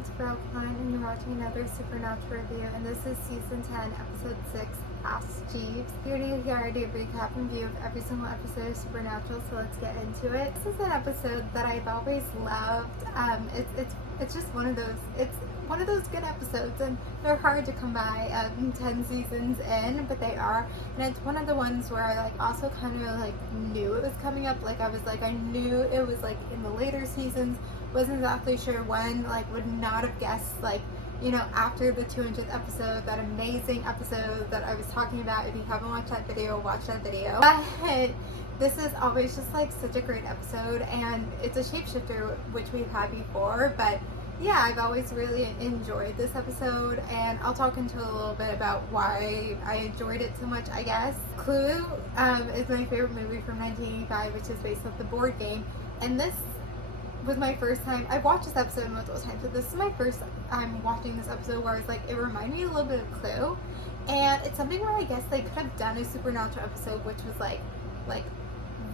it's Brooklyn, and you're watching another Supernatural review, and this is Season 10, Episode 6, Ask Jeeves. Here I do a recap and view of every single episode of Supernatural, so let's get into it. This is an episode that I've always loved. It's just one of those good episodes, and they're hard to come by 10 seasons in, but they are. And it's one of the ones where I also kind of knew it was coming up. I knew it was in the later seasons. Wasn't exactly sure when. Would not have guessed after the 200th episode, that amazing episode that I was talking about. If you haven't watched that video, watch that video. But this is always just such a great episode, and it's a shapeshifter, which we've had before, but yeah, I've always really enjoyed this episode, and I'll talk into a little bit about why I enjoyed it so much, I guess. Clue is my favorite movie from 1985, which is based off the board game, and this was my first time. I've watched this episode multiple times, but this is my first time watching this episode where it reminded me a little bit of Clue, and it's something where I guess they could have done a Supernatural episode which was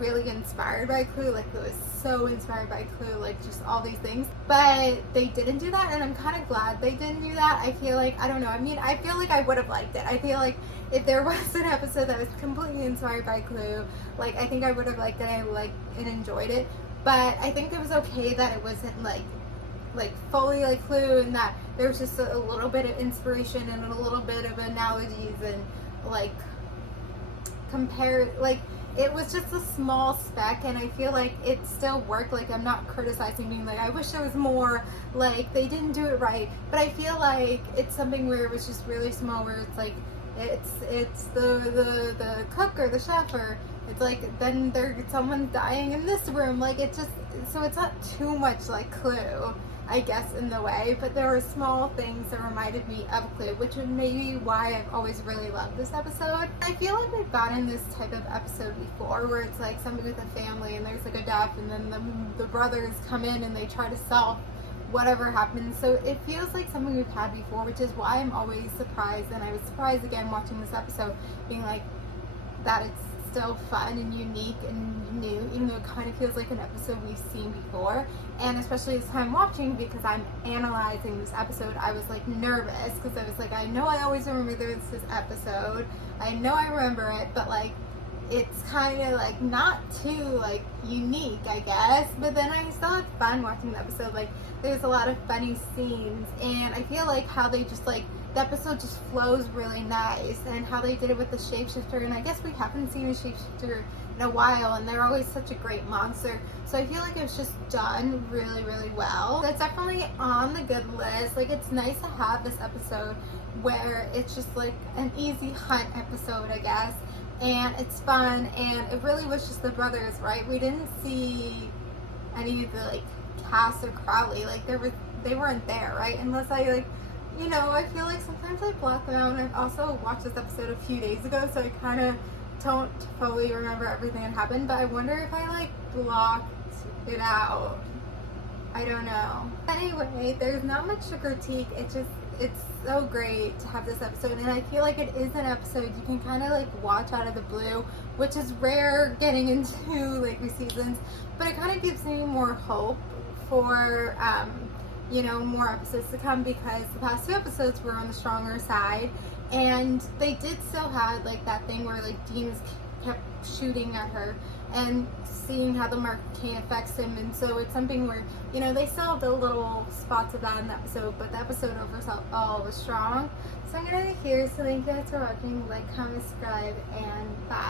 really inspired by Clue. Clue is so inspired by Clue, just all these things, but they didn't do that, and I'm kind of glad they didn't do that. I feel I don't know, I feel I would have liked it. I feel if there was an episode that was completely inspired by Clue, I think I would have liked it. And enjoyed it, but I think it was okay that it wasn't fully Clue, and that there was just a little bit of inspiration and a little bit of analogies and compare, it was just a small speck, and I feel it still worked. I'm not criticizing, being I wish there was more, they didn't do it right, but I feel it's something where it was just really small, where it's the cook or the chef, or it's then someone's dying in this room, it's just, so it's not too much Clue, I guess, in the way, but there were small things that reminded me of Clue, which is maybe why I've always really loved this episode. I feel we've gotten this type of episode before, where it's somebody with a family, and there's a death, and then the brothers come in and they try to solve whatever happens. So it feels like something we've had before, which is why I'm always surprised, and I was surprised again watching this episode, being that it's still fun and unique and new, even though it kind of feels like an episode we've seen before. And especially this time watching, because I'm analyzing this episode, I was nervous, because I was I know I always remember there's this episode, I know I remember it, but it's kind of not too unique, I guess. But then I still had fun watching the episode. There's a lot of funny scenes, and I feel how they just the episode just flows really nice, and how they did it with the shapeshifter, and I guess we haven't seen a shapeshifter in a while, and they're always such a great monster, so I feel it was just done really, really well. That's definitely on the good list. It's nice to have this episode where it's just an easy hunt episode, I guess, and it's fun, and it really was just the brothers, right? We didn't see any of the Cass or Crowley, they weren't there, right? Unless I I feel sometimes I block them out, and I've also watched this episode a few days ago, so I kind of don't fully remember everything that happened, but I wonder if I blocked it out. I don't know. Anyway, there's not much to critique. It's so great to have this episode, and I feel it is an episode you can kind of watch out of the blue, which is rare getting into later seasons, but it kind of gives me more hope for more episodes to come, because the past two episodes were on the stronger side, and they did still have that thing where Dean kept shooting at her and seeing how the Marcane affects him, and so it's something where they still have the little spots of that in the episode, but the episode overall was strong. So I'm gonna end it here, so thank you guys for watching. Comment, subscribe, and bye.